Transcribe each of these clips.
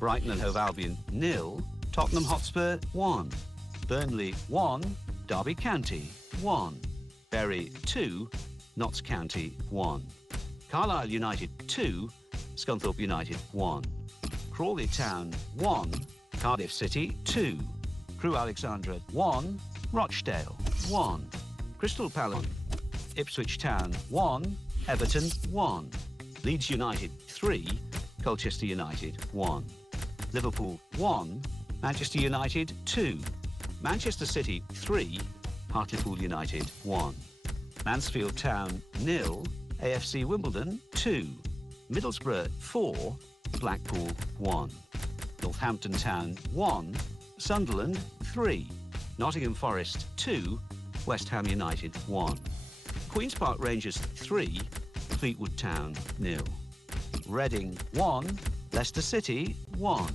Brighton and Hove Albion 0, Tottenham Hotspur 1, Burnley 1, Derby County 1, Bury 2, Notts County 1, Carlisle United 2, Scunthorpe United 1, Crawley Town 1, Cardiff City 2, Crewe Alexandra 1, Rochdale 1, Crystal Palace 1, Ipswich Town 1, Everton 1, Leeds United 3, Colchester United 1, Liverpool 1, Manchester United 2, Manchester City 3, Hartlepool United 1, Mansfield Town 0, AFC Wimbledon 2, Middlesbrough 4, Blackpool 1, Northampton Town 1, Sunderland 3, Nottingham Forest 2, West Ham United 1, Queen's Park Rangers 3, Fleetwood Town 0, Reading 1, Leicester City 1,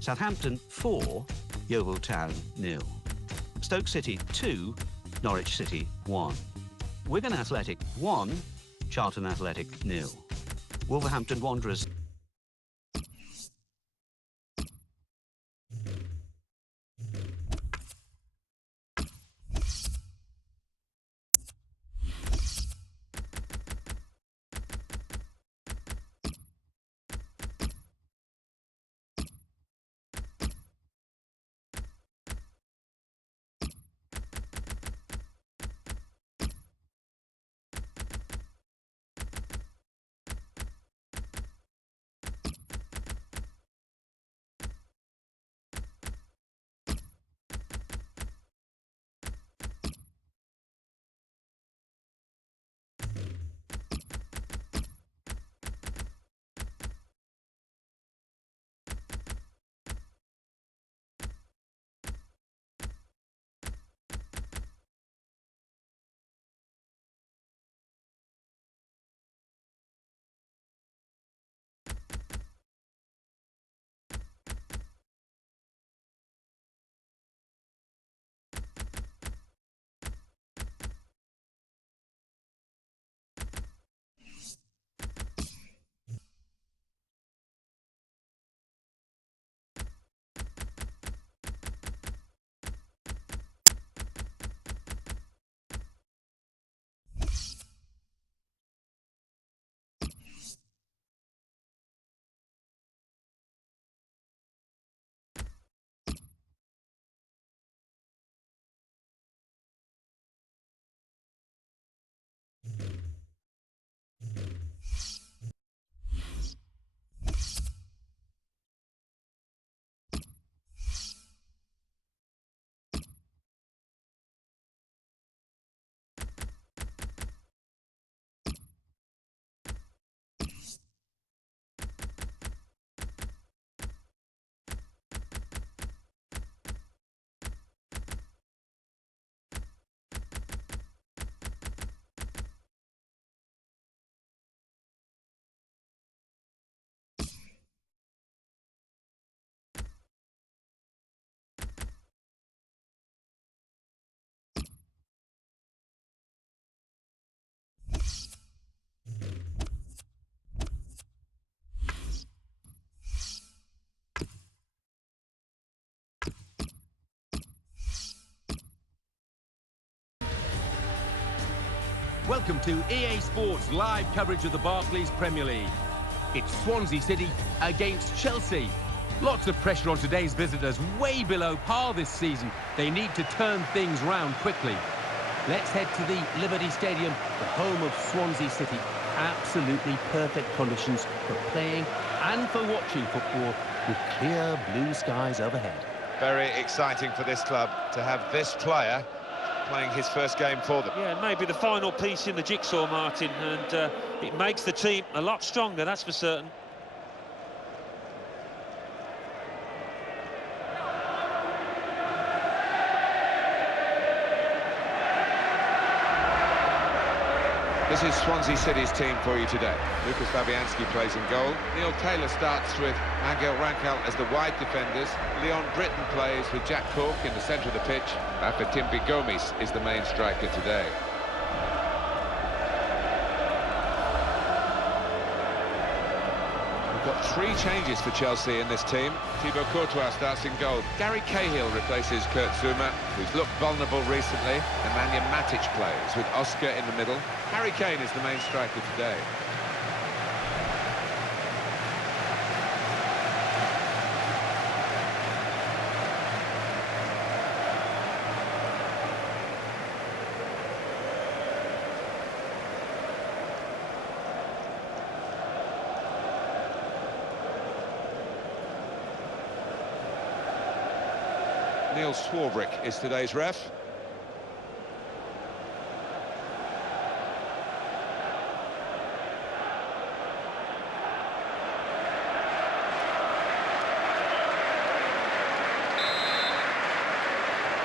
Southampton 4, Yeovil Town 0, Stoke City 2, Norwich City 1, Wigan Athletic 1, Charlton Athletic 0, Wolverhampton Wanderers Welcome to EA Sports live coverage of the Barclays Premier League. It's Swansea City against Chelsea. Lots of pressure on today's visitors, way below par this season. They need to turn things round quickly. Let's head to the Liberty Stadium, the home of Swansea City. Absolutely perfect conditions for playing and for watching football with clear blue skies overhead. Very exciting for this club to have this player playing his first game for them. Yeah, maybe the final piece in the jigsaw, Martin, and it makes the team a lot stronger, that's for certain. This is Swansea City's team for you today. Lucas Fabianski plays in goal. Neil Taylor starts with Angel Rankel as the wide defenders. Leon Britton plays with Jack Cork in the centre of the pitch. Rafa Timpi Gomes is the main striker today. We've got 3 changes for Chelsea in this team. Thibaut Courtois starts in goal. Gary Cahill replaces Kurt Zouma, who's looked vulnerable recently. Nemanja Matic plays with Oscar in the middle. Harry Kane is the main striker today. Neil Swarbrick is today's ref.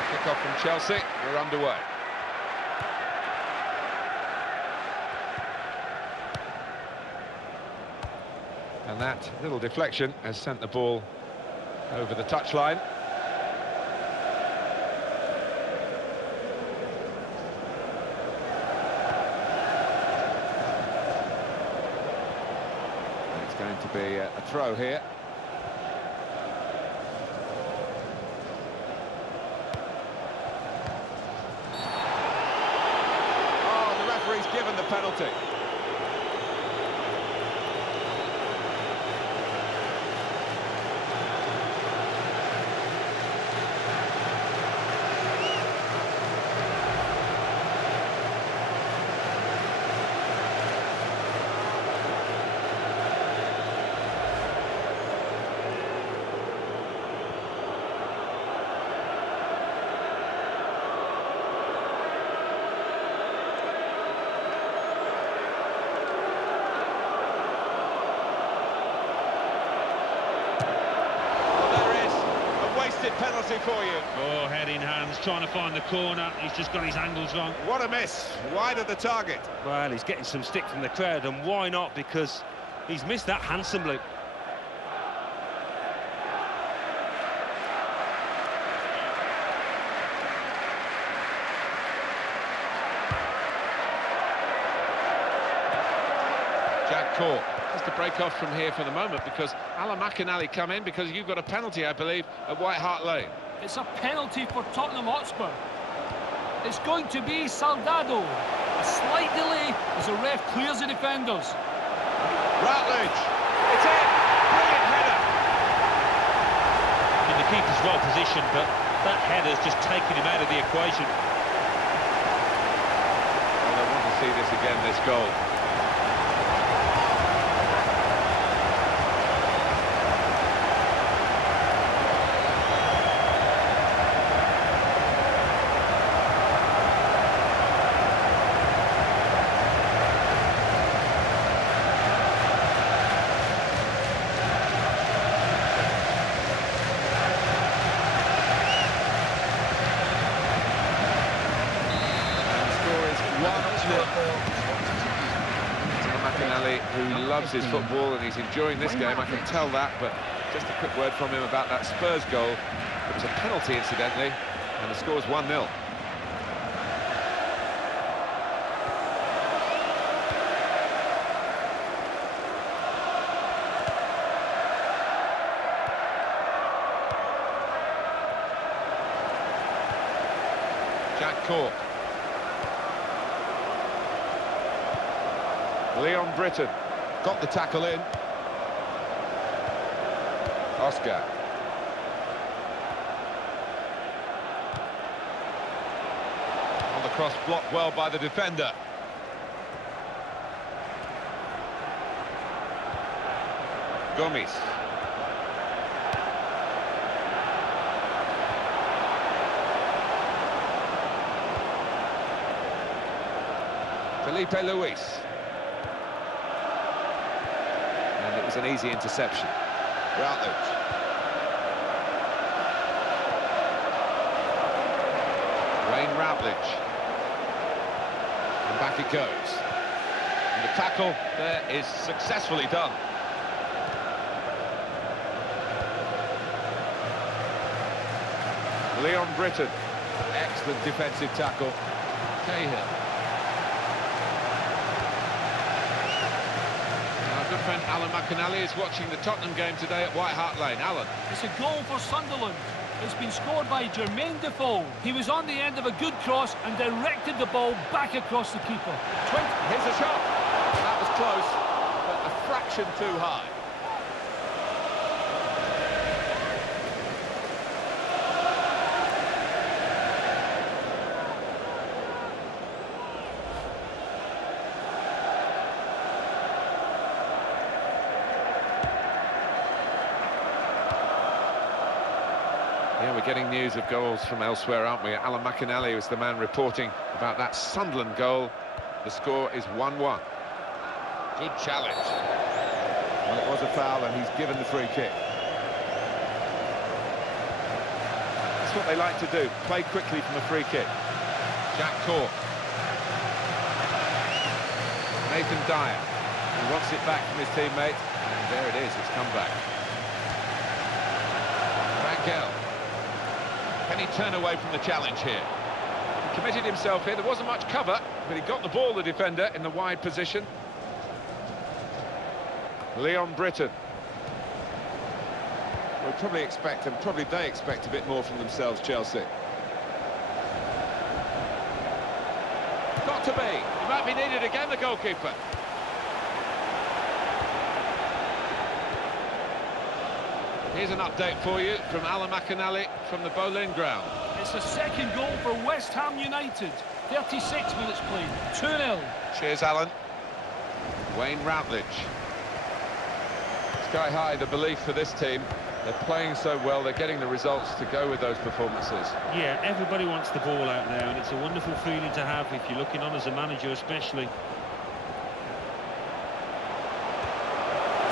Kick-off from Chelsea, we're underway. And that little deflection has sent the ball over the touchline. Going to be a throw here. Oh, the referee's given the penalty. Penalty for you. Oh, head in hands, trying to find the corner. He's just got his angles wrong. What a miss, wide of the target. Well, he's getting some stick from the crowd, and why not? Because he's missed that handsomely. Jack Cork has to break off from here for the moment because Alan McInally come in because you've got a penalty, I believe, at White Hart Lane. It's a penalty for Tottenham Hotspur. It's going to be Soldado. A slight delay as the ref clears the defenders. Routledge, it's in. Brilliant header. And the keeper's well positioned, but that header's just taken him out of the equation. Well, I want to see this again, this goal. McInally, who loves his football and he's enjoying this game, I can tell that, but just a quick word from him about that Spurs goal. It was a penalty, incidentally, and the score's 1-0. Jack Cork. Leon Britton got the tackle in. Oscar. On the cross, blocked well by the defender. Gomes. Felipe Luis. And it was an easy interception. Routledge. Wayne Routledge. And back it goes. And the tackle there is successfully done. Leon Britton. Excellent defensive tackle. Cahill. Now, good friend Alan McInally is watching the Tottenham game today at White Hart Lane. Alan. It's a goal for Sunderland. It's been scored by Jermaine Defoe. He was on the end of a good cross and directed the ball back across the keeper. Here's a shot. That was close, but a fraction too high. Yeah, we're getting news of goals from elsewhere, aren't we? Alan McInally was the man reporting about that Sunderland goal. The score is 1-1. Good challenge. Well, it was a foul and he's given the free kick. That's what they like to do, play quickly from a free kick. Jack Cork. Nathan Dyer. He wants it back from his teammate, and there it is, it's come back. Rangel. Can he turn away from the challenge here? He committed himself here, there wasn't much cover, but he got the ball, the defender, in the wide position. Leon Britton. We'll probably expect, and probably they expect a bit more from themselves, Chelsea. Got to be. He might be needed again, the goalkeeper. Here's an update for you from Alan McInally from the Boleyn ground. It's a second goal for West Ham United. 36 minutes played, 2-0. Cheers, Alan. Wayne Routledge. Sky high, the belief for this team. They're playing so well, they're getting the results to go with those performances. Yeah, everybody wants the ball out there, and it's a wonderful feeling to have if you're looking on as a manager especially.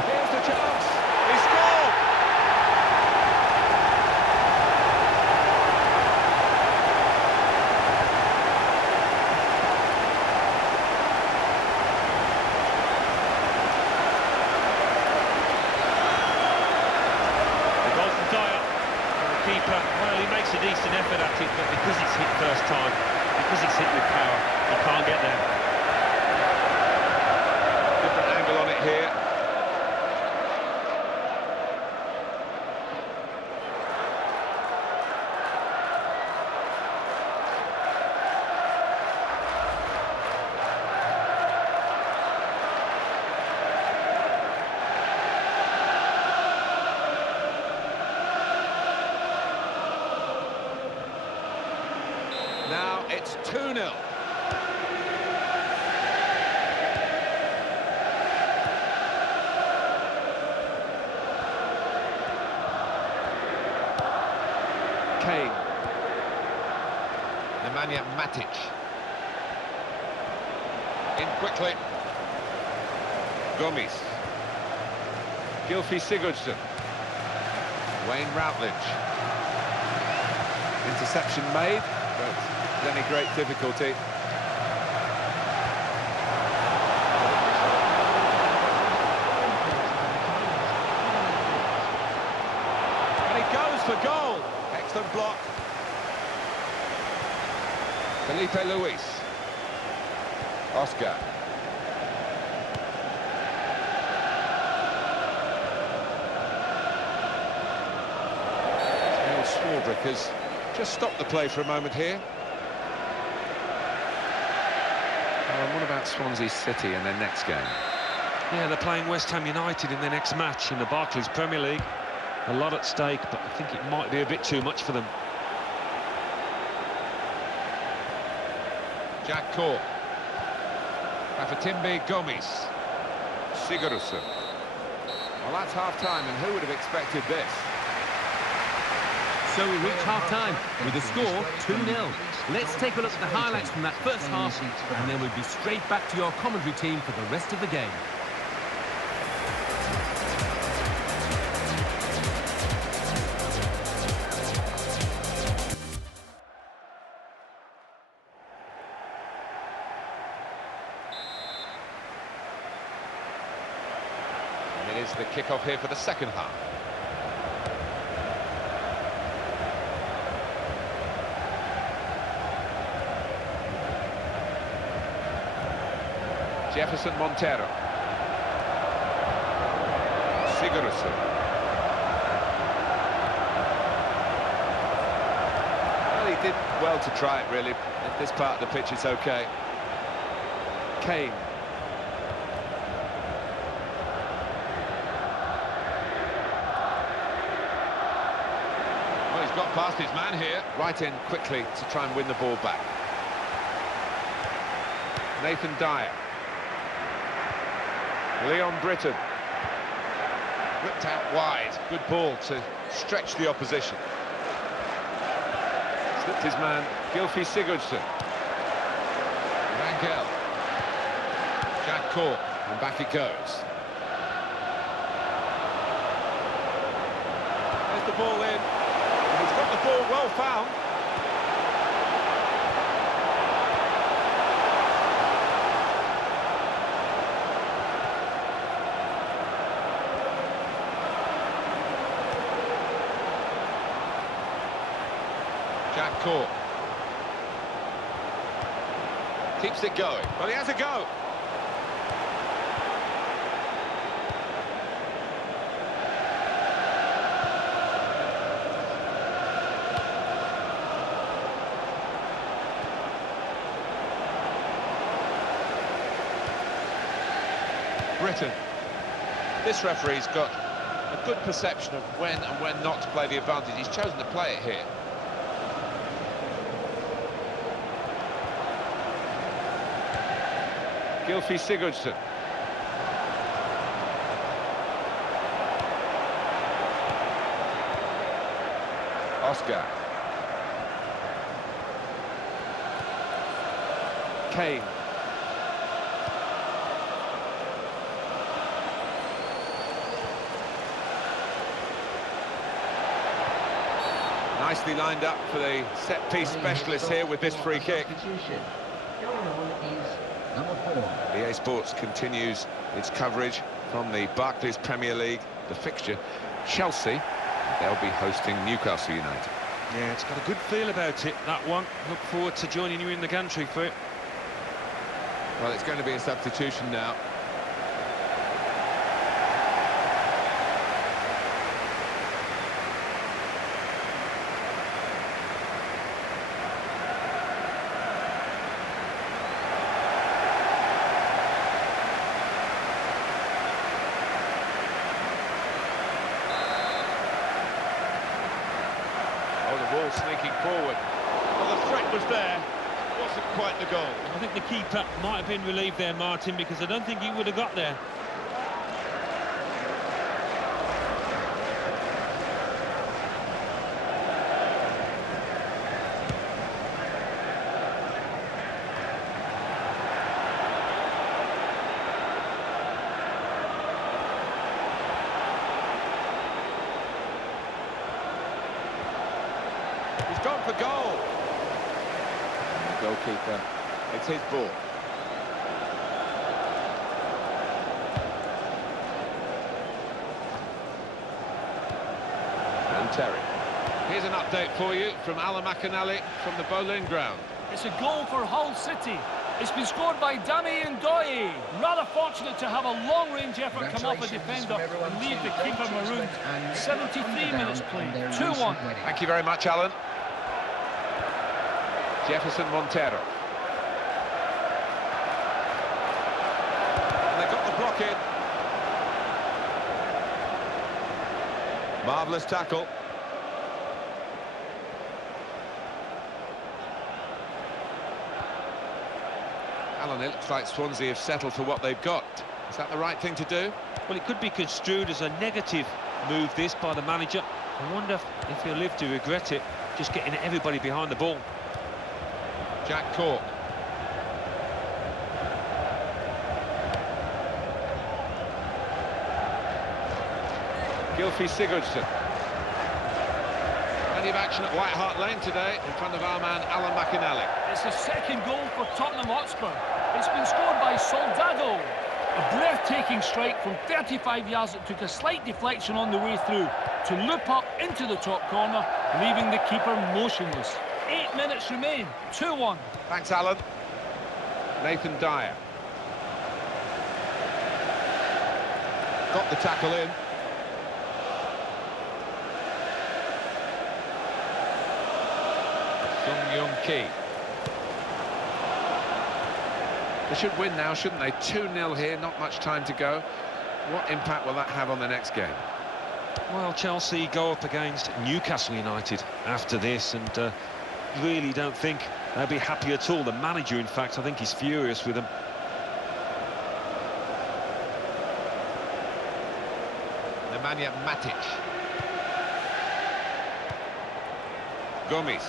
Here's the chance. He scored! Keeper, well, he makes a decent effort at it, but because it's hit first time, because it's hit with power, he can't get there. Different angle on it here. Now it's 2-0. Kane. Nemanja Matic. In quickly. Gomes. Gylfi Sigurdsson. Wayne Routledge. Interception made, but without any great difficulty. And he goes for goal. Excellent block. Felipe Luis. Oscar. Swarbrick has just stopped the play for a moment here. And what about Swansea City in their next game? Yeah, they're playing West Ham United in their next match in the Barclays Premier League. A lot at stake, but I think it might be a bit too much for them. Jack Cork. Rafatimbe Gomes. Sigurdsson. Well, that's half-time, and who would have expected this? So we reach half-time with the score 2-0. Let's take a look at the highlights from that first half, and then we'll be straight back to your commentary team for the rest of the game. And it is the kick-off here for the second half. Jefferson Montero. Sigurdsson. Well, he did well to try it, really. At this part of the pitch, it's okay. Kane. Well, he's got past his man here. Right in quickly to try and win the ball back. Nathan Dyer. Leon Britton. Whipped out wide. Good ball to stretch the opposition. Slipped his man, Gylfi Sigurdsson. Rangel. Jack Cork, and back it goes. There's the ball in. He's got the ball well found. Jack Cork. Keeps it going. Well, he has a go. Britain. This referee's got a good perception of when and when not to play the advantage. He's chosen to play it here. Gylfi Sigurdsson. Oscar. Kane. Nicely lined up for the set-piece specialist here with this free kick. EA Sports continues its coverage from the Barclays Premier League. The fixture, Chelsea, they'll be hosting Newcastle United. Yeah, it's got a good feel about it, that one. Look forward to joining you in the gantry for it. Well, it's going to be a substitution now. Ball sneaking forward. Well, the threat was there. It wasn't quite the goal. I think the keeper might have been relieved there, Martin, because I don't think he would have got there. He's gone for goal. The goalkeeper, it's his ball. And Terry. Here's an update for you from Alan McAnally from the Boleyn ground. It's a goal for Hull City. It's been scored by Damien Ndoye. Rather fortunate to have a long-range effort come off a defender and leave the keeper marooned. 73 minutes played, 2-1. Thank you very much, Alan. Jefferson Montero. And they got the block in. Marvellous tackle. Alan, it looks like Swansea have settled for what they've got. Is that the right thing to do? Well, it could be construed as a negative move, this, by the manager. I wonder if he'll live to regret it, just getting everybody behind the ball. Jack Cork. Gylfi Sigurdsson. Plenty of action at White Hart Lane today in front of our man Alan McAnally. It's the second goal for Tottenham Hotspur. It's been scored by Soldado. A breathtaking strike from 35 yards that took a slight deflection on the way through to loop up into the top corner, leaving the keeper motionless. 8 minutes remain, 2-1. Thanks, Alan. Nathan Dyer. Got the tackle in. Song-Young-Ki. They should win now, shouldn't they? 2-0 here, not much time to go. What impact will that have on the next game? Well, Chelsea go up against Newcastle United after this, and really don't think they'll be happy at all. The manager, in fact, I think he's furious with them. Nemanja Matic. Gomes.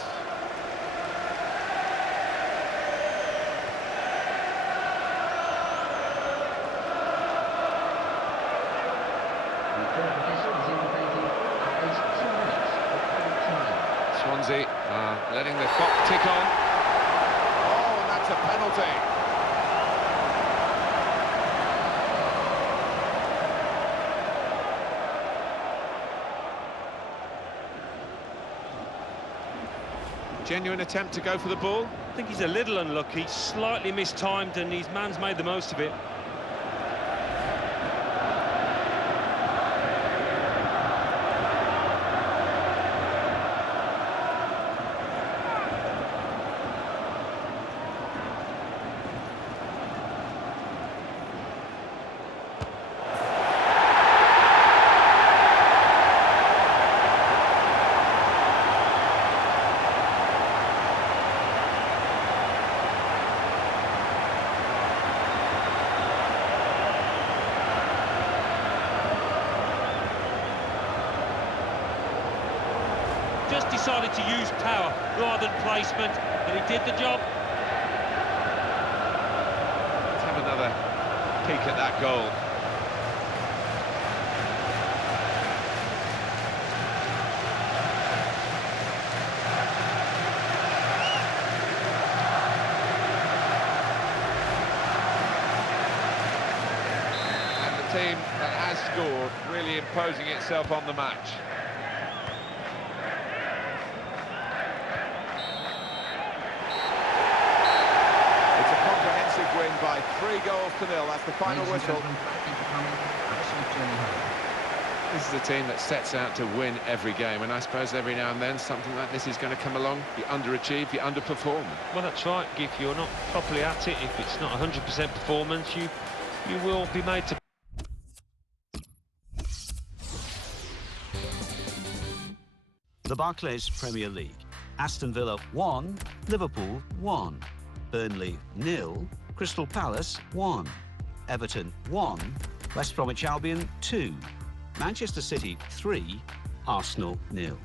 Swansea letting the clock tick on. Oh, and that's a penalty. Genuine attempt to go for the ball. I think he's a little unlucky, slightly mistimed, and his man's made the most of it. Just decided to use power rather than placement, and he did the job. Let's have another peek at that goal. And the team that has scored really imposing itself on the match. Win by 3-0. That's the final whistle. This is a team that sets out to win every game, and I suppose every now and then something like this is going to come along. You underachieve, you underperform. Well, that's right. If you're not properly at it, if it's not 100% performance, you will be made to... The Barclays Premier League. Aston Villa 1, Liverpool 1, Burnley 0, Crystal Palace 1, Everton 1, West Bromwich Albion 2, Manchester City 3, Arsenal 0.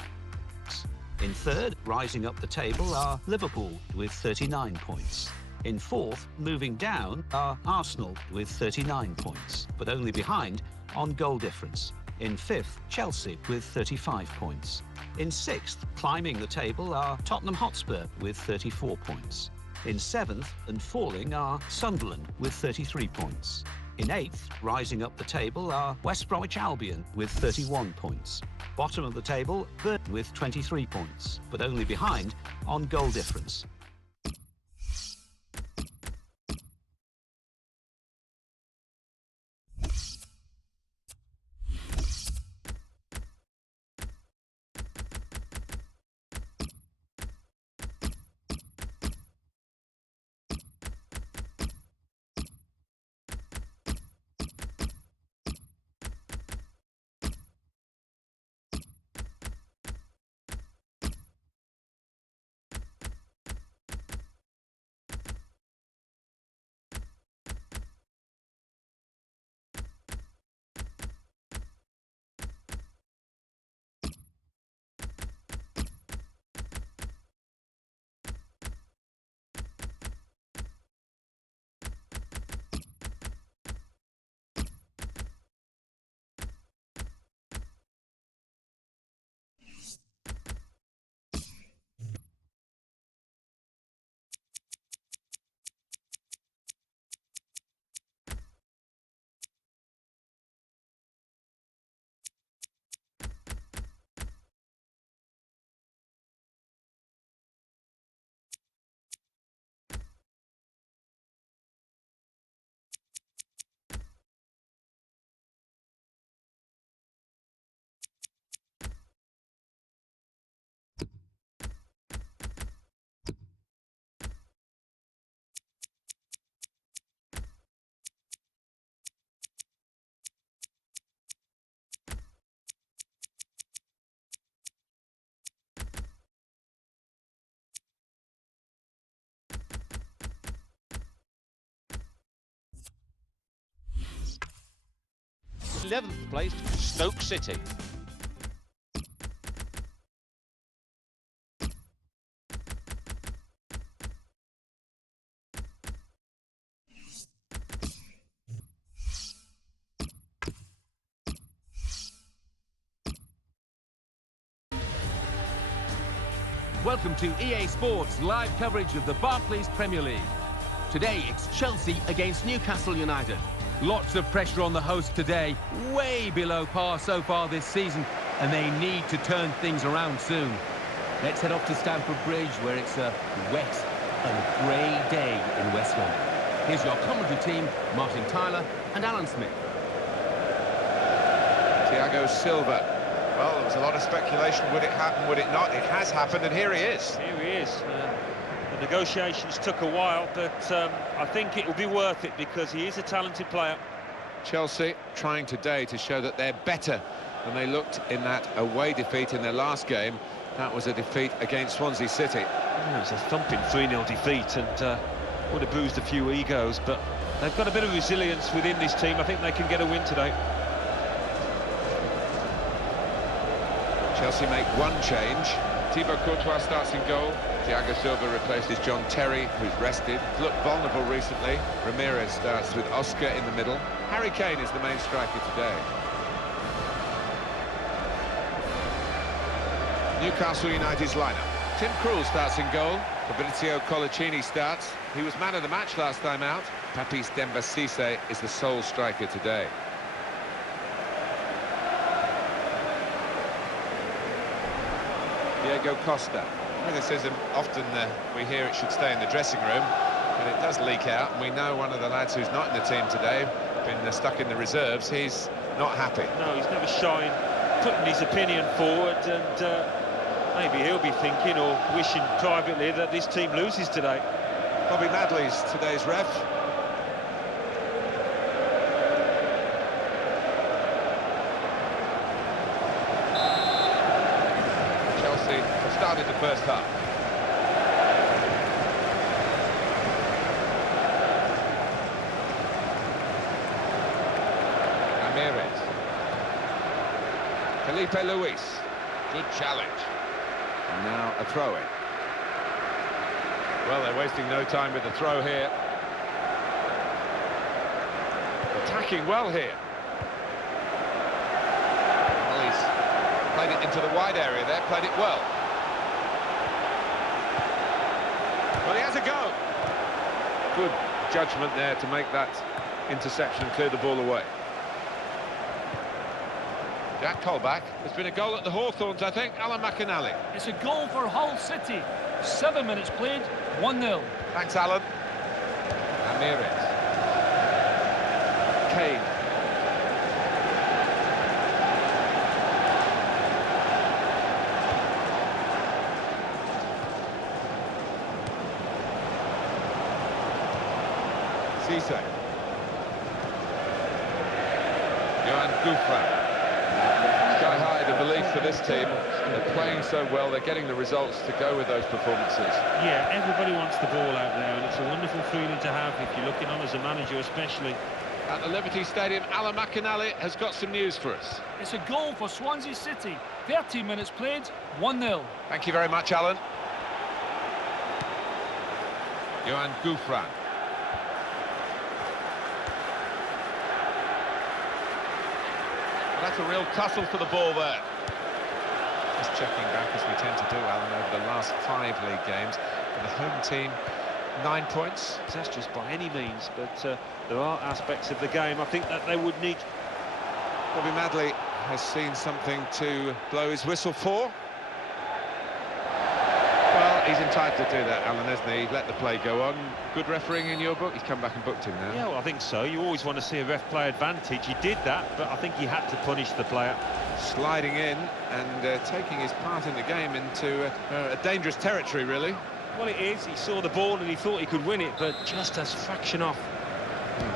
In third, rising up the table, are Liverpool with 39 points. In fourth, moving down, are Arsenal with 39 points, but only behind on goal difference. In fifth, Chelsea with 35 points. In sixth, climbing the table, are Tottenham Hotspur with 34 points. In seventh and falling are Sunderland with 33 points. In eighth, rising up the table, are West Bromwich Albion with 31 points. Bottom of the table, Burton with 23 points, but only behind on goal difference. 11th placed Stoke City. Welcome to EA Sports live coverage of the Barclays Premier League. Today it's Chelsea against Newcastle United. Lots of pressure on the host today, way below par so far this season, and they need to turn things around soon. Let's head off to Stamford Bridge, where it's a wet and grey day in West London. Here's your commentary team, Martin Tyler and Alan Smith. Thiago Silva. Well, there was a lot of speculation. Would it happen, would it not? It has happened, and here he is. Here he is. The negotiations took a while, but I think it will be worth it because he is a talented player. Chelsea trying today to show that they're better than they looked in that away defeat in their last game. That was a defeat against Swansea City. Yeah, it was a thumping 3-0 defeat and would have bruised a few egos, but they've got a bit of resilience within this team. I think they can get a win today. Chelsea make one change. Thibaut Courtois starts in goal. Thiago Silva replaces John Terry, who's rested. Looked vulnerable recently. Ramirez starts with Oscar in the middle. Harry Kane is the main striker today. Newcastle United's lineup. Tim Krul starts in goal. Fabrizio Colaccini starts. He was man of the match last time out. Papis Demba Cisse is the sole striker today. Diego Costa. Criticism, often we hear it should stay in the dressing room, but it does leak out, and we know one of the lads who's not in the team today, been stuck in the reserves, he's not happy. No, he's never shy in putting his opinion forward, and maybe he'll be thinking or wishing privately that this team loses today. Bobby Madley's today's ref. Started the first half. Ramirez. Felipe Luis. Good challenge. And now a throw-in. Well, they're wasting no time with the throw here. Attacking well here. Well, he's played it into the wide area there, played it well. Well, he has a go. Good judgment there to make that interception and clear the ball away. Jack Colback. There's been a goal at the Hawthorns, I think. Alan McInally. It's a goal for Hull City. 7 minutes played, 1-0. Thanks, Alan. Ramirez. Kane. Cisse. Johan Gouffran. Sky high the belief for this team. They're playing so well, they're getting the results to go with those performances. Yeah, everybody wants the ball out there, and it's a wonderful feeling to have if you're looking on as a manager especially. At the Liberty Stadium, Alan McInally has got some news for us. It's a goal for Swansea City. 13 minutes played, 1-0. Thank you very much, Alan. Johan Gouffran. That's a real tussle for the ball there. Just checking back, as we tend to do, Alan, over the last 5 league games. For the home team, 9 points. Disastrous by any means, but there are aspects of the game I think that they would need. Bobby Madley has seen something to blow his whistle for. Well, he's entitled to do that, Alan, isn't he? Let the play go on. Good refereeing in your book. He's come back and booked him now. Yeah, well, I think so. You always want to see a ref play advantage. He did that, but I think he had to punish the player. Sliding in and taking his part in the game into a dangerous territory, really. Well, it is. He saw the ball and he thought he could win it, but just as fraction off.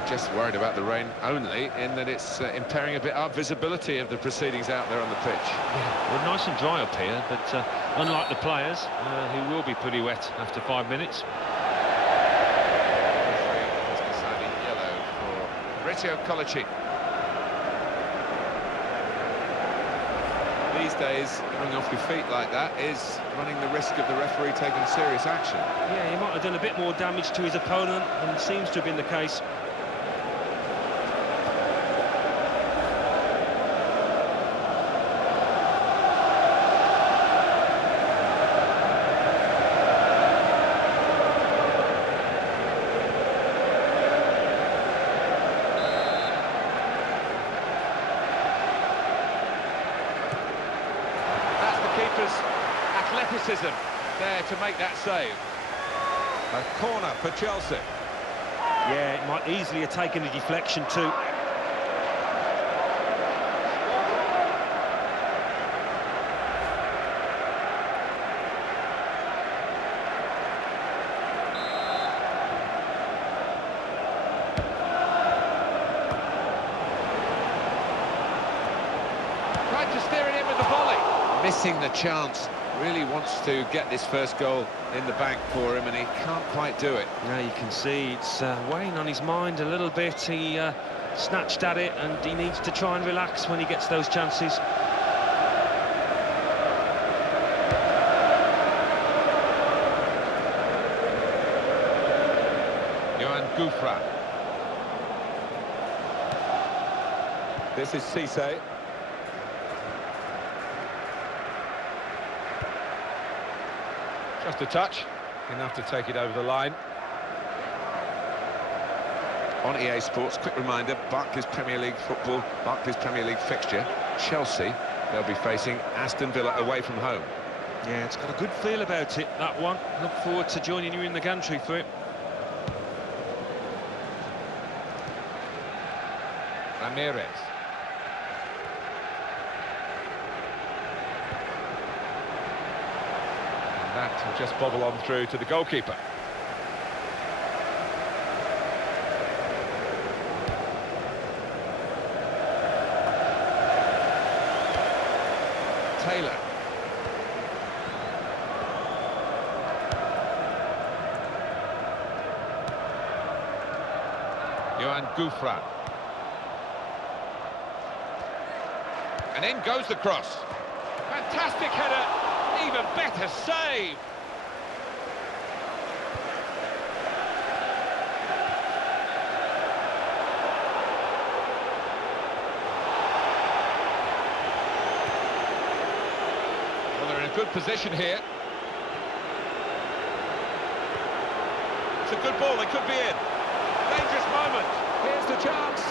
Just worried about the rain only, in that it's impairing a bit our visibility of the proceedings out there on the pitch. Yeah, we're nice and dry up here, but unlike the players, who will be pretty wet after 5 minutes. Referee has decided yellow for Fabrizio Colaccini. these days, going off your feet like that is running the risk of the referee taking serious action. Yeah, he might have done a bit more damage to his opponent, and seems to have been the case. Athleticism there to make that save. A corner for Chelsea. Yeah, it might easily have taken a deflection too. Tried to steer it in with the volley. Missing the chance. Really wants to get this first goal in the bank for him, and he can't quite do it. Now you can see it's weighing on his mind a little bit. He snatched at it, and he needs to try and relax when he gets those chances. Johan Gouffran. This is Cisse. Just a touch, enough to take it over the line. On EA Sports, quick reminder, Barclays Premier League football, Barclays Premier League fixture, Chelsea, they'll be facing Aston Villa away from home. Yeah, it's got a good feel about it, that one. Look forward to joining you in the gantry for it. Ramirez. That will just bobble on through to the goalkeeper. Taylor. Johan Gouffran. And in goes the cross. Fantastic header. Even better save. Well, they're in a good position here. It's a good ball, they could be in. Dangerous moment. Here's the chance.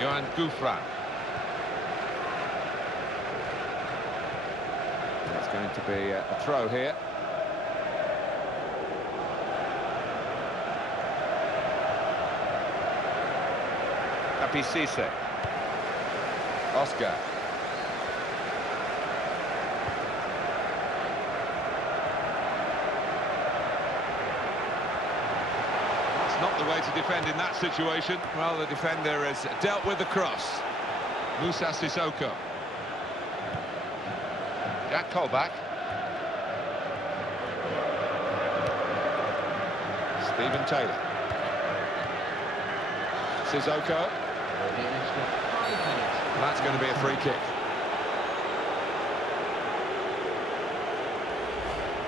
Johan Gouffran. It's going to be a throw here. Happy Cisse. Oscar. Not the way to defend in that situation. Well, the defender has dealt with the cross. Moussa Sissoko. Jack Colback. Stephen Taylor. Sissoko. That's going to be a free kick.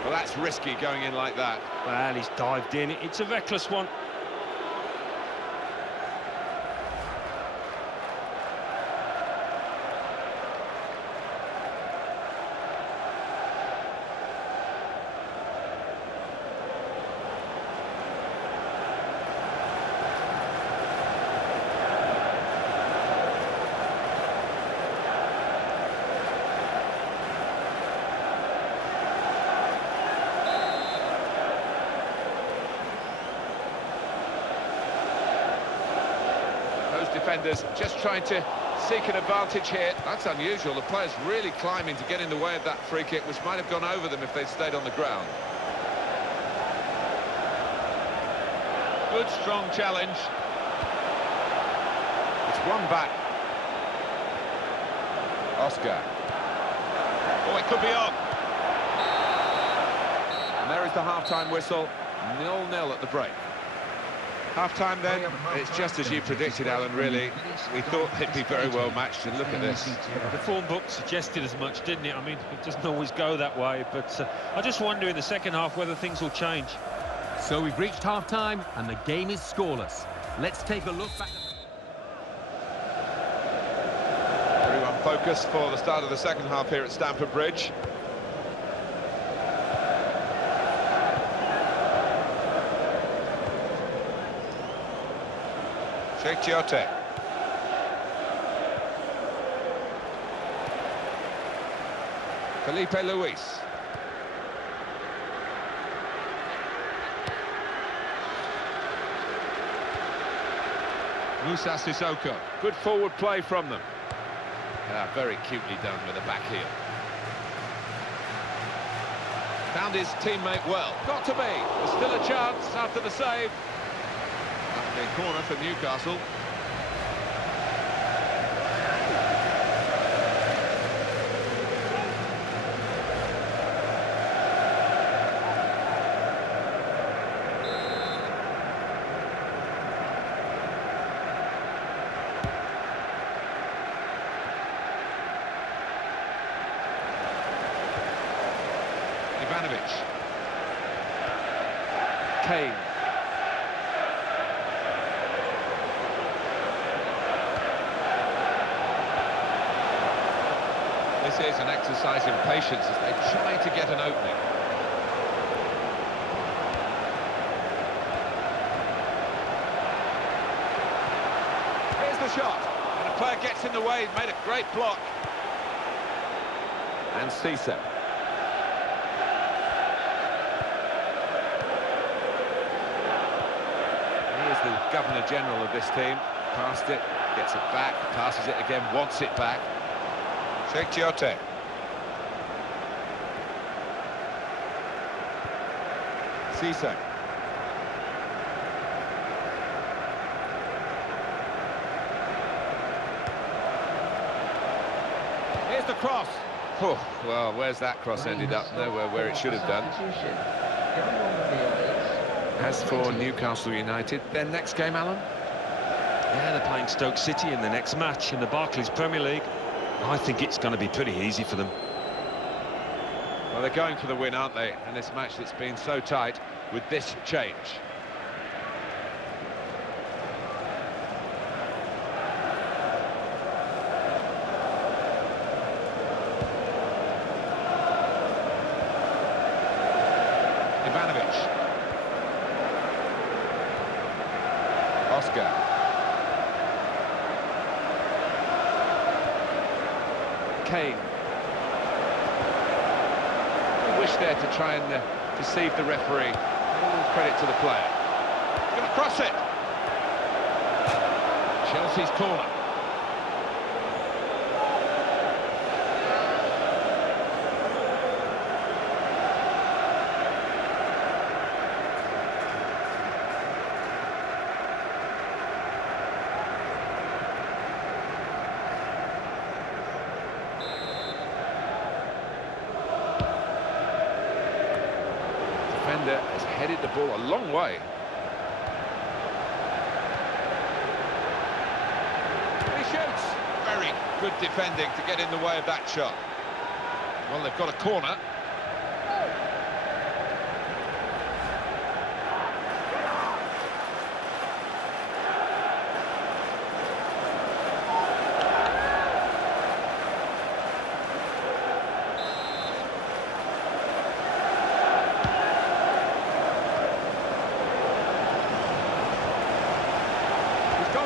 Well, that's risky going in like that. Well, he's dived in. It's a reckless one. Defenders just trying to seek an advantage here. That's unusual. The players really climbing to get in the way of that free kick, which might have gone over them if they'd stayed on the ground. Good, strong challenge. It's one back. Oscar. Oh, it could be on. And there is the half-time whistle. 0-0 at the break. Half-time then, it's just as you predicted, Alan, really. We thought they'd be very well matched, and look at this. The form book suggested as much, didn't it? I mean, it doesn't always go that way, but I just wonder in the second half whether things will change. So we've reached half-time and the game is scoreless. Let's take a look back. Everyone focused for the start of the second half here at Stamford Bridge. Chiote. Felipe Luis. Musa Sissoko. Good forward play from them. Very cutely done with a back heel. Found his teammate well. Got to be. There's still a chance after the save. The corner for Newcastle. Ivanovic. Kane. This is an exercise in patience as they try to get an opening. Here's the shot. And the player gets in the way, made a great block. And Cisse. He is the Governor-General of this team. Passed it, gets it back, passes it again, wants it back. Chiote. Cisse. Here's the cross. Oh, well, where's that cross ended up? Nowhere where it should have done. As for Newcastle United, their next game, Alan? Yeah, they're playing Stoke City in the next match in the Barclays Premier League. I think it's going to be pretty easy for them. Well, they're going for the win, aren't they? And this match that's been so tight with this change. Ivanovic. Oscar. Kane. I wish there to try and deceive the referee. All credit to the player. He's going to cross it. Chelsea's corner. Defender has headed the ball a long way. And he shoots. Very good defending to get in the way of that shot. Well, they've got a corner.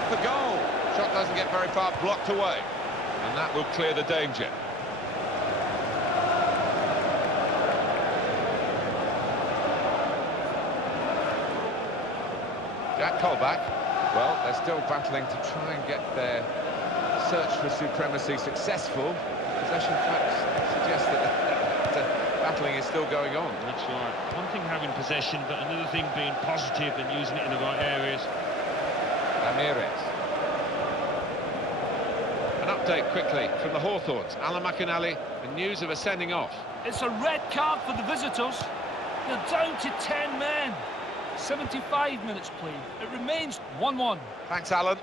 For goal. Shot doesn't get very far, blocked away. And that will clear the danger. Jack Colback. Well, they're still battling to try and get their search for supremacy successful. Possession facts suggest that the battling is still going on. That's right. One thing having possession, but another thing being positive and using it in the right areas. Ramirez. An update quickly from the Hawthorns. Alan McInally, the news of a sending off. It's a red card for the visitors. They're down to 10 men. 75 minutes played. It remains 1-1. Thanks, Alan.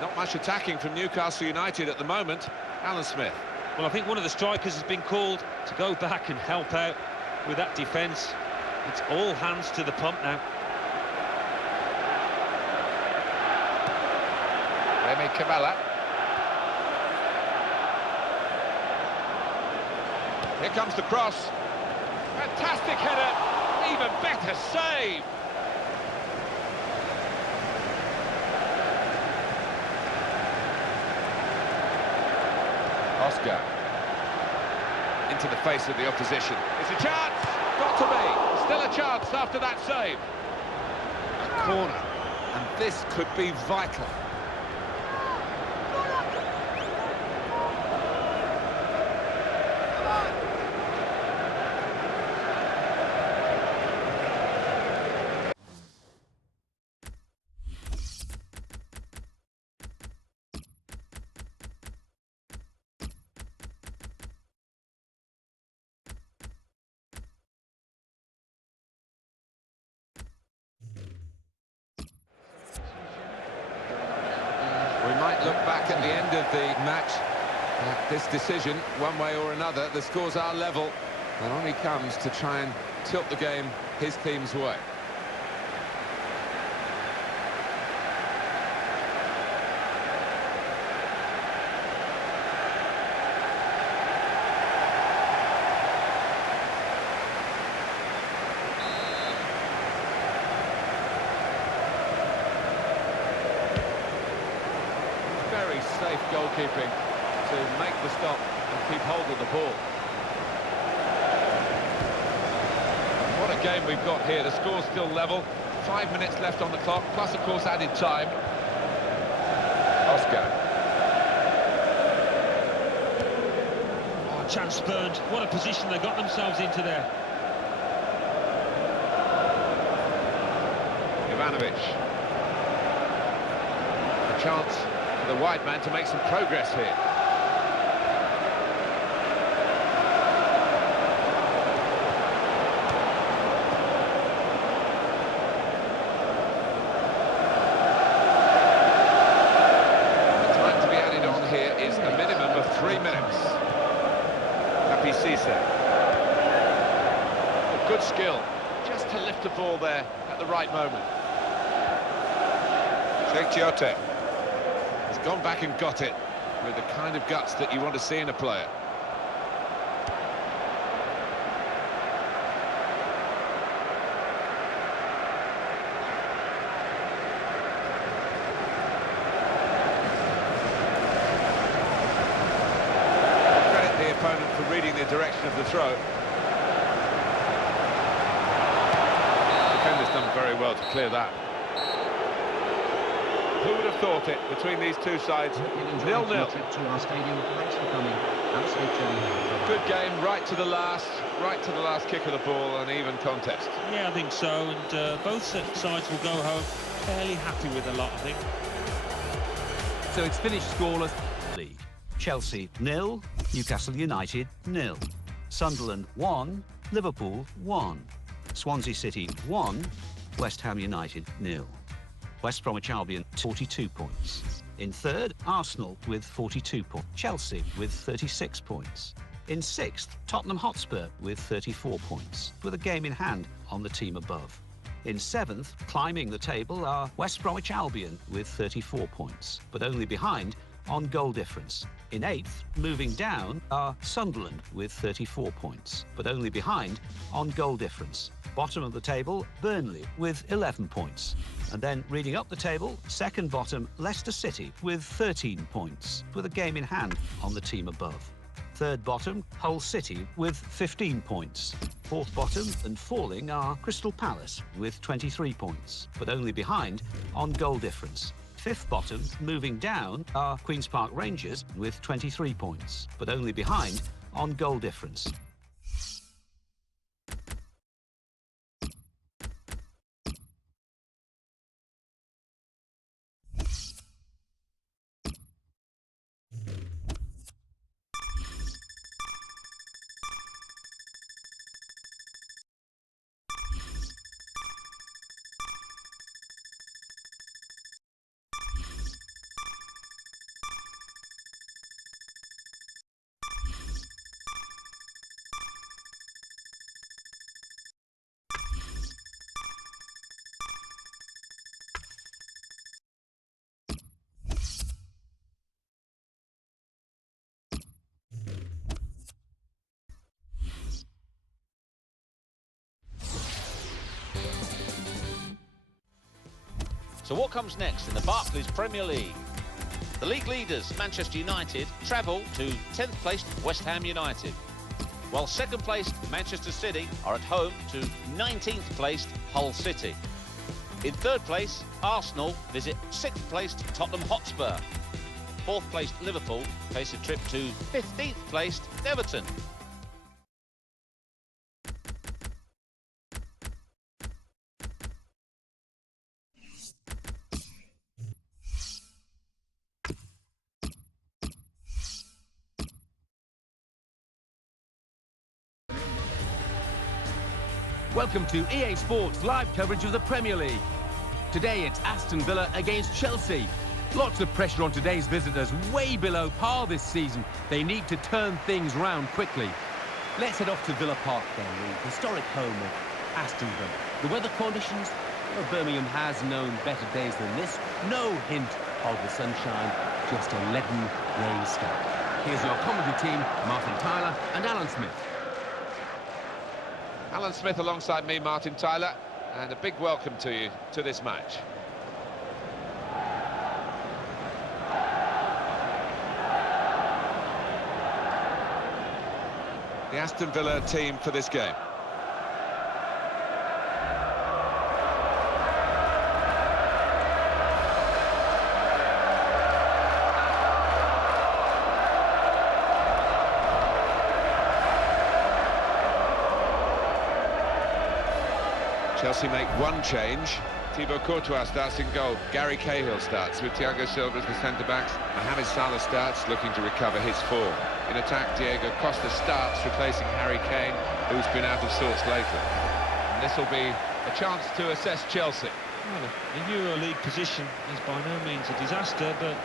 Not much attacking from Newcastle United at the moment. Alan Smith. Well, I think one of the strikers has been called to go back and help out with that defence. It's all hands to the pump now. Remy Cabella. Here comes the cross. Fantastic header. Even better save. Oscar. Into the face of the opposition. It's a chance. Got to be. Still a chance after that save. A corner. And this could be vital. We might look back at the end of the match at this decision, one way or another. The scores are level, and on he comes to try and tilt the game his team's way. Very safe goalkeeping to make the stop and keep hold of the ball. What a game we've got here. The score's still level. 5 minutes left on the clock, plus, of course, added time. Oscar. Oh, chance spurned. What a position they got themselves into there. Ivanovic. A chance for the wide man to make some progress here. The time to be added on here is a minimum of 3 minutes. Happy Cisse. Good skill, just to lift the ball there at the right moment. Chiote. He's gone back and got it with the kind of guts that you want to see in a player. Credit the opponent for reading the direction of the throw. The defender's done very well to clear that. Who would have thought it between these two sides? 0-0. To our stadium. Thanks for coming. Good game, right to the last kick of the ball, an even contest. Yeah, I think so, and both sides will go home fairly happy with a lot, I think. So it's finished scoreless. League. Chelsea 0, Newcastle United 0. Sunderland 1, Liverpool 1. Swansea City 1, West Ham United 0. West Bromwich Albion 42 points. In third, Arsenal with 42 points. Chelsea with 36 points. In sixth, Tottenham Hotspur with 34 points, with a game in hand on the team above. In seventh, climbing the table, are West Bromwich Albion with 34 points, but only behind on goal difference. In eighth, moving down, are Sunderland with 34 points, but only behind on goal difference. Bottom of the table, Burnley with 11 points. And then reading up the table, second bottom, Leicester City with 13 points, with a game in hand on the team above. Third bottom, Hull City with 15 points. Fourth bottom and falling are Crystal Palace with 23 points, but only behind on goal difference. Fifth bottom, moving down, are Queen's Park Rangers with 23 points, but only behind on goal difference. So what comes next in the Barclays Premier League? The league leaders, Manchester United, travel to 10th placed West Ham United, while second placed Manchester City are at home to 19th placed Hull City. In third place, Arsenal visit 6th placed Tottenham Hotspur. 4th placed Liverpool face a trip to 15th placed Everton. Welcome to EA Sports live coverage of the Premier League. Today it's Aston Villa against Chelsea. Lots of pressure on today's visitors, way below par this season. They need to turn things round quickly. Let's head off to Villa Park then, the historic home of Aston Villa. The weather conditions, well, Birmingham has known better days than this. No hint of the sunshine, just a leaden grey sky. Here's your commentary team, Martin Tyler and Alan Smith. Alan Smith alongside me, Martin Tyler, and a big welcome to you to this match. The Aston Villa team for this game. Chelsea make one change. Thibaut Courtois starts in goal. Gary Cahill starts with Thiago Silva as the centre-backs. Mohamed Salah starts, looking to recover his form. In attack, Diego Costa starts, replacing Harry Kane, who's been out of sorts lately. And this will be a chance to assess Chelsea. Well, the EuroLeague position is by no means a disaster, but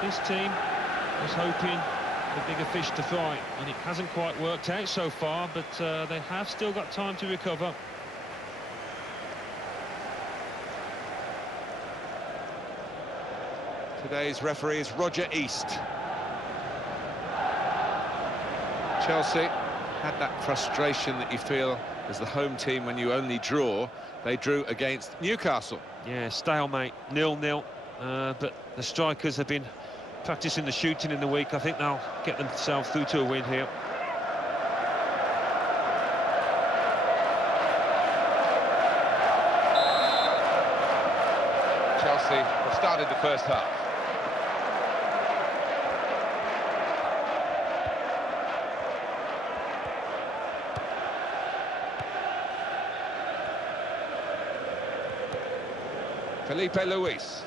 this team was hoping for bigger fish to fry, and it hasn't quite worked out so far, but they have still got time to recover. Today's referee is Roger East. Chelsea had that frustration that you feel as the home team when you only draw. They drew against Newcastle. Yeah, stalemate, 0-0. But the strikers have been practicing the shooting in the week. I think they'll get themselves through to a win here. Chelsea have started the first half. Felipe Luis.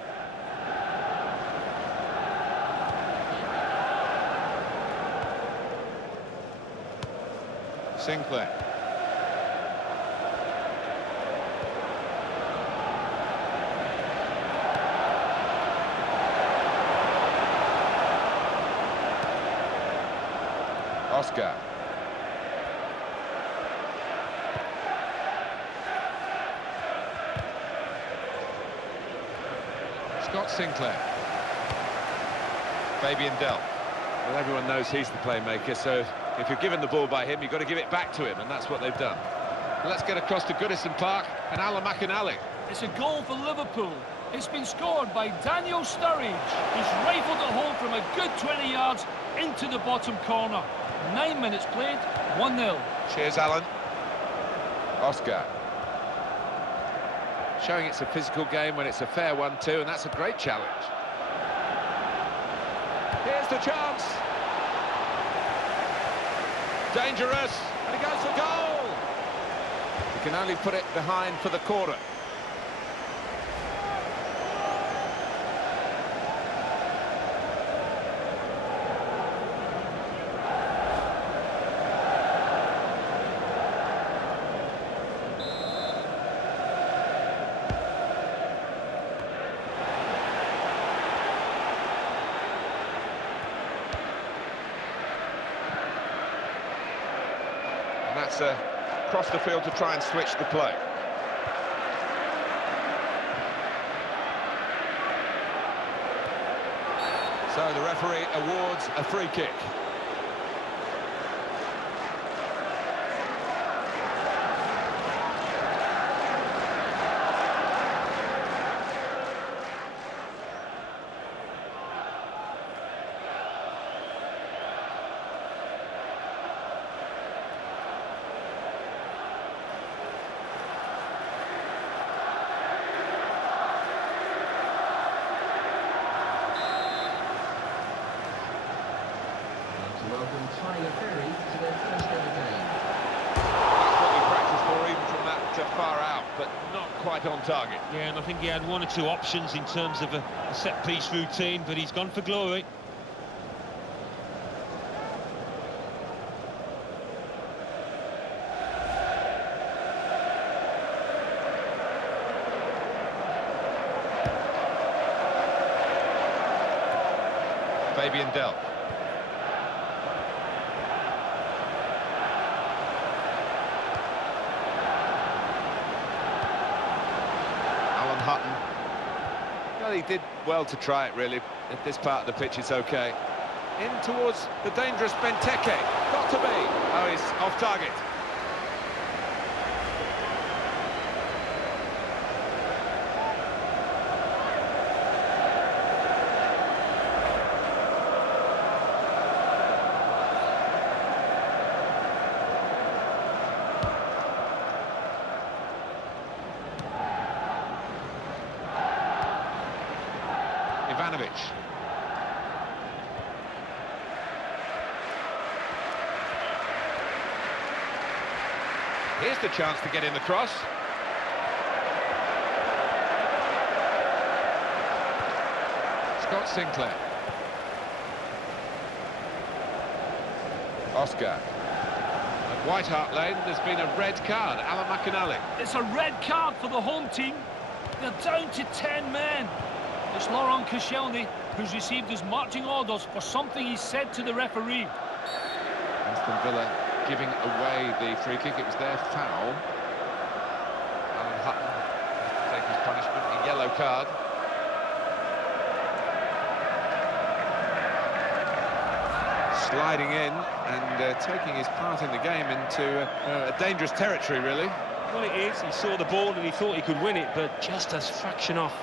Sinclair. Oscar. Scott Sinclair. Fabian Delph. Well, everyone knows he's the playmaker, so if you're given the ball by him, you've got to give it back to him, and that's what they've done. Let's get across to Goodison Park and Alan McInally. It's a goal for Liverpool. It's been scored by Daniel Sturridge. He's rifled it home from a good 20 yards into the bottom corner. 9 minutes played, 1-0. Cheers, Alan. Oscar. Showing it's a physical game when it's a fair one too, and that's a great challenge. Here's the chance. Dangerous, and he goes for goal. He can only put it behind for the corner. And that's across the field to try and switch the play. So the referee awards a free kick. occupying a ferry to their first ever game. That's what we practiced for, even from that far out, but not quite on target. Yeah, and I think he had one or two options in terms of a set-piece routine, but he's gone for glory. Fabian Delph. Alan Hutton. Well, he did well to try it, really. At this part of the pitch, it's okay. In towards the dangerous Benteke. Got to be. Oh, he's off target. Ivanovic. Here's the chance to get in the cross. Scott Sinclair. Oscar. At White Hart Lane, there's been a red card. Alan McInally. It's a red card for the home team. They're down to 10 men. It's Laurent Koscielny who's received his marching orders for something he said to the referee. Aston Villa giving away the free kick. It was their foul. Alan Hutton has to take his punishment, a yellow card. Sliding in and taking his part in the game into a dangerous territory, really. Well, it is. He saw the ball and he thought he could win it, but just a fraction off.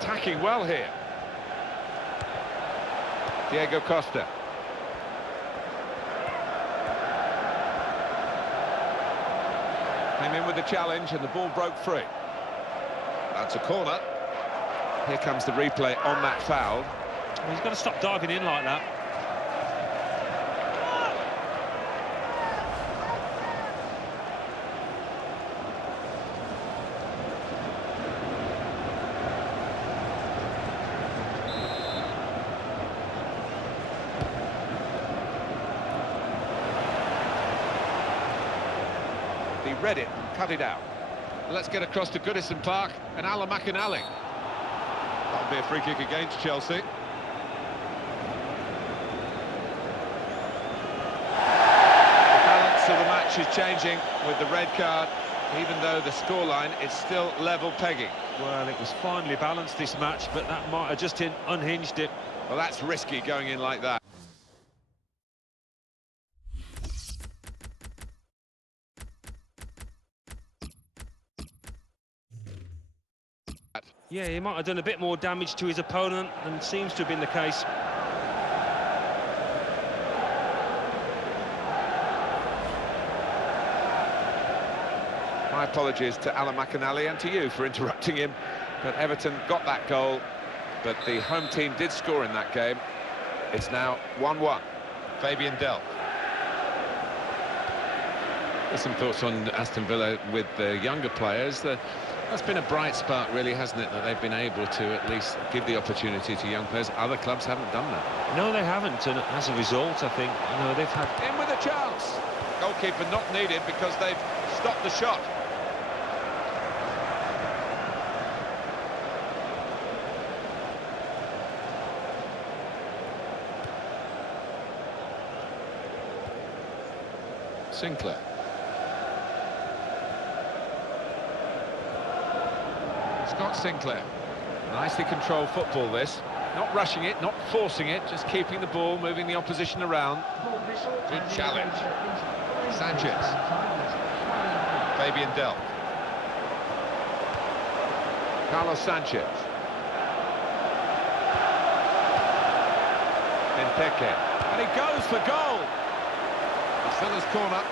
Attacking well here. Diego Costa. Came in with the challenge and the ball broke free. That's a corner. Here comes the replay on that foul. Well, he's got to stop diving in like that. He read it and cut it out. Let's get across to Goodison Park and Alan McInally. That'll be a free kick against Chelsea. The balance of the match is changing with the red card, even though the scoreline is still level pegging. Well, it was finely balanced, this match, but that might have just unhinged it. Well, that's risky going in like that. Yeah, he might have done a bit more damage to his opponent than seems to have been the case. My apologies to Alan McInally and to you for interrupting him, but Everton got that goal, but the home team did score in that game. It's now 1-1. Fabian Delph. There's some thoughts on Aston Villa with the younger players. That's been a bright spark, really, hasn't it, that they've been able to at least give the opportunity to young players. Other clubs haven't done that. No, they haven't, and as a result, I think, you know, they've had... In with a chance. Goalkeeper not needed because they've stopped the shot. Sinclair. Scott Sinclair. Nicely controlled football, this. Not rushing it, not forcing it, just keeping the ball, moving the opposition around. Good challenge. Sanchez. Fabian Delph. Carlos Sanchez. Benteke. And he goes for goal. Villa's corner.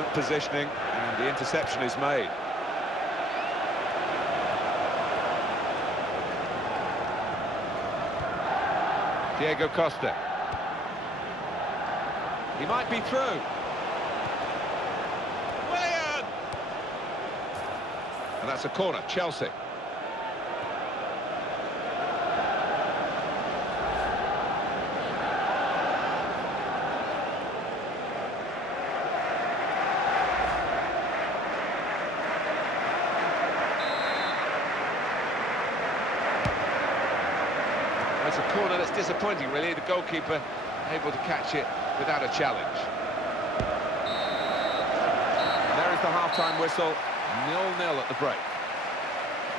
excellent positioning, and the interception is made. Diego Costa. He might be through. Willian! And that's a corner, Chelsea. It's a corner that's disappointing, really. The goalkeeper able to catch it without a challenge. And there is the half-time whistle, 0-0 at the break.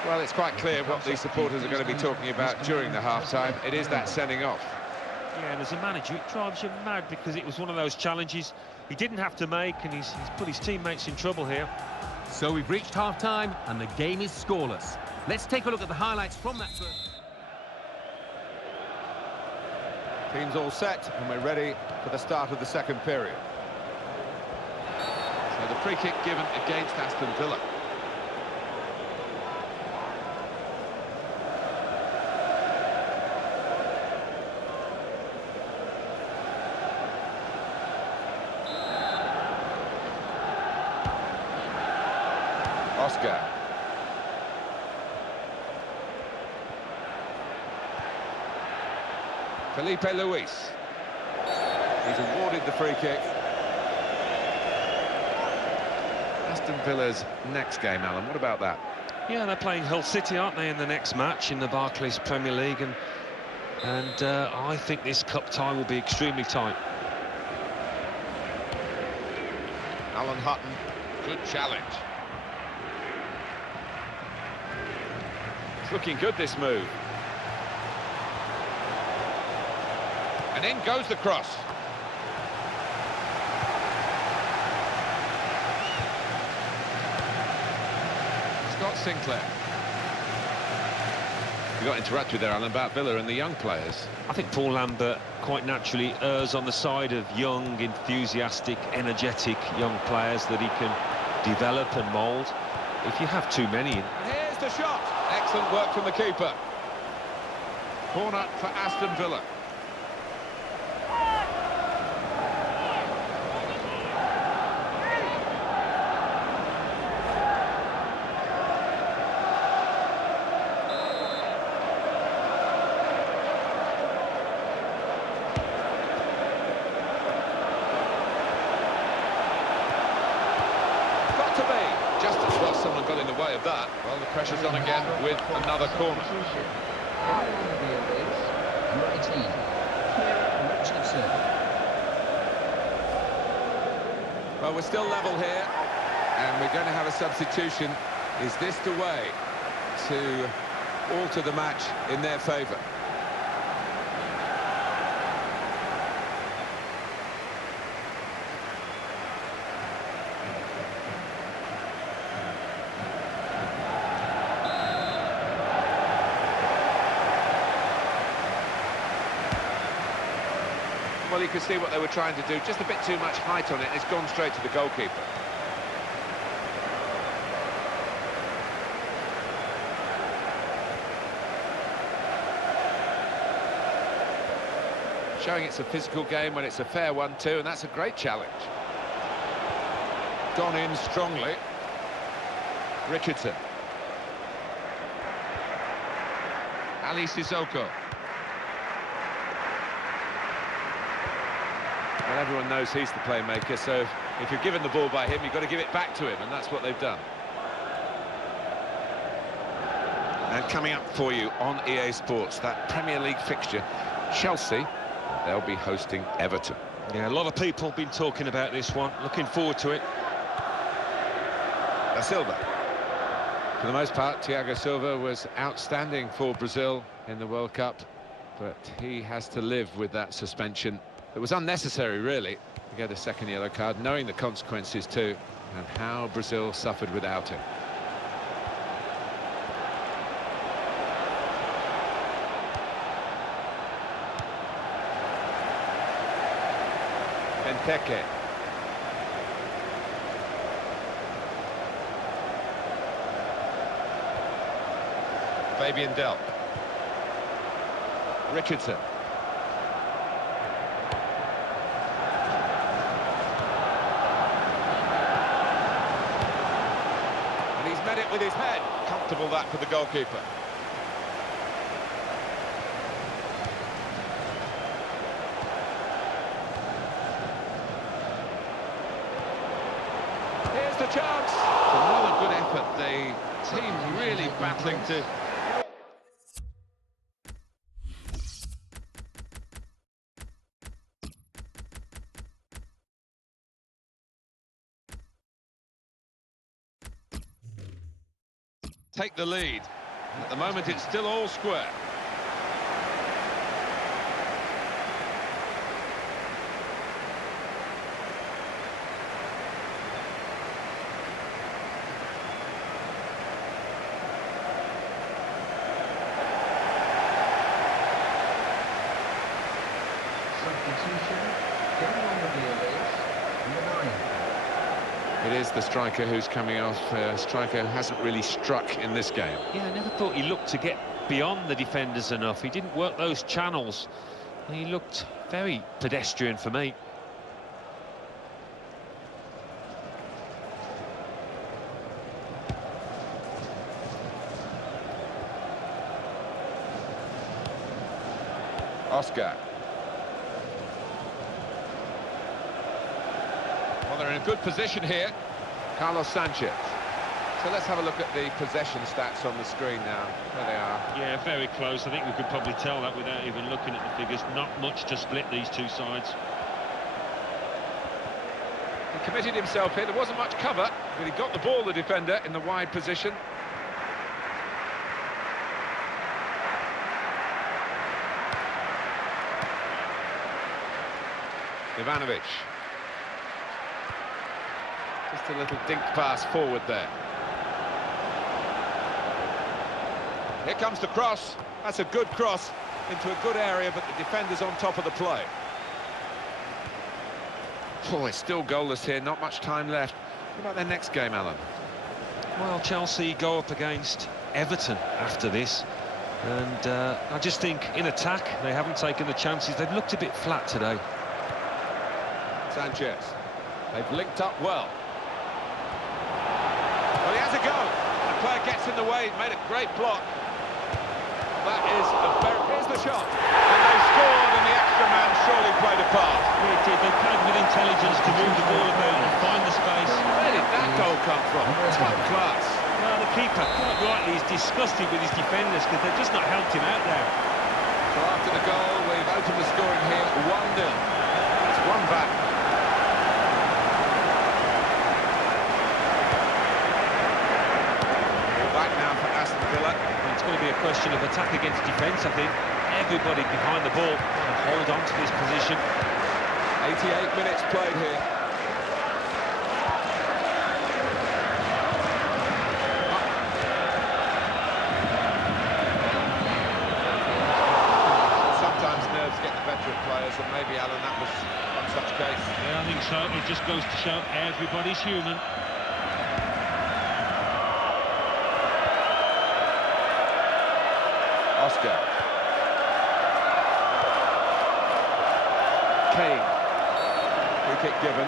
Well, it's quite clear what the supporters are going to be talking about during the half-time. It is that sending off. Yeah, and as a manager, it drives you mad because it was one of those challenges he didn't have to make, and he's put his teammates in trouble here. So we've reached half-time, and the game is scoreless. Let's take a look at the highlights from that first. Team's all set, and we're ready for the start of the second period. So the free kick given against Aston Villa. Oscar. Felipe Luis. He's awarded the free kick. Aston Villa's next game, Alan, what about that? Yeah, they're playing Hull City, aren't they, in the next match in the Barclays Premier League, and I think this cup tie will be extremely tight. Alan Hutton, good challenge. It's looking good, this move. And in goes the cross. Scott Sinclair. You got interrupted there, Alan, about Villa and the young players. I think Paul Lambert quite naturally errs on the side of young, enthusiastic, energetic young players that he can develop and mould. If you have too many... And here's the shot. Excellent work from the keeper. Corner for Aston Villa. Just as well someone got in the way of that. Well, the pressure's on again with another corner. Well, we're still level here, and we're going to have a substitution. Is this the way to alter the match in their favour? Well, you could see what they were trying to do. Just a bit too much height on it. It's gone straight to the goalkeeper. Showing it's a physical game when it's a fair one too, and that's a great challenge. Gone in strongly. Richardson. Ali Sissoko. Well, everyone knows he's the playmaker, so if you're given the ball by him, you've got to give it back to him, and that's what they've done. And coming up for you on EA Sports, that Premier League fixture, Chelsea, they'll be hosting Everton. Yeah, a lot of people have been talking about this one. Looking forward to it. Da Silva. For the most part, Thiago Silva was outstanding for Brazil in the World Cup, but he has to live with that suspension. It was unnecessary, really, to get a second yellow card, knowing the consequences too, and how Brazil suffered without him. Benteke. Fabian Delp. Richardson. And he's met it with his head. Comfortable that for the goalkeeper. Here's the chance. Another good effort. The team really battling to... take the lead. At the moment, it's still all square. Substitution. Getting on the wheel is number 9. It is the striker who's coming off. Striker who hasn't really struck in this game. Yeah, I never thought he looked to get beyond the defenders enough. He didn't work those channels. He looked very pedestrian for me. Oscar. Well, they're in a good position here. Carlos Sanchez. So let's have a look at the possession stats on the screen now. There they are. Yeah, very close. I think we could probably tell that without even looking at the figures. Not much to split these two sides. He committed himself here. There wasn't much cover, but he got the ball, the defender, in the wide position. Ivanovic. Just a little dink pass forward there. Here comes the cross. That's a good cross into a good area, but the defender's on top of the play. Oh, it's still goalless here, not much time left. What about their next game, Alan? Well, Chelsea go up against Everton after this. And I just think in attack, they haven't taken the chances. They've looked a bit flat today. Sanchez. They've linked up well. Well, he has a go. The player gets in the way, made a great block. That is a very... Here's the shot. And they scored, and the extra man surely played a part. Yeah, it did. They played with intelligence to move the ball about and find the space. Where did that goal come from? Top class. Well, the keeper, quite rightly, is disgusted with his defenders because they've just not helped him out there. So after the goal, we've opened the scoring here 1-0. It's one back. Back now for Aston Villa. It's going to be a question of attack against defence, I think. Everybody behind the ball to hold on to this position. 88 minutes played here. Sometimes nerves get the better of players, and maybe, Alan, that was one such case. Yeah, I think so. It just goes to show everybody's human. Oscar. Kane. Free kick given.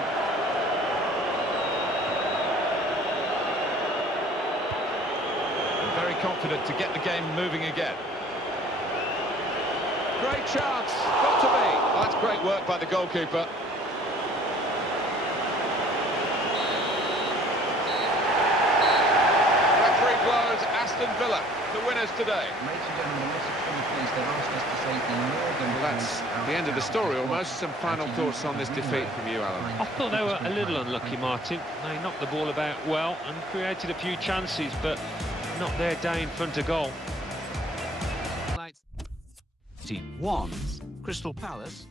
And very confident to get the game moving again. Great chance. Got to be. Well, that's great work by the goalkeeper. Referee blows Aston Villa, the winners today. Ladies and gentlemen, this is pretty pleased. They've asked us to say the Northern... That's the end of the story almost. Some final thoughts on this defeat from you, Alan. I thought they were a little unlucky, Martin. They knocked the ball about well and created a few chances, but not their day in front of goal. 1, Crystal Palace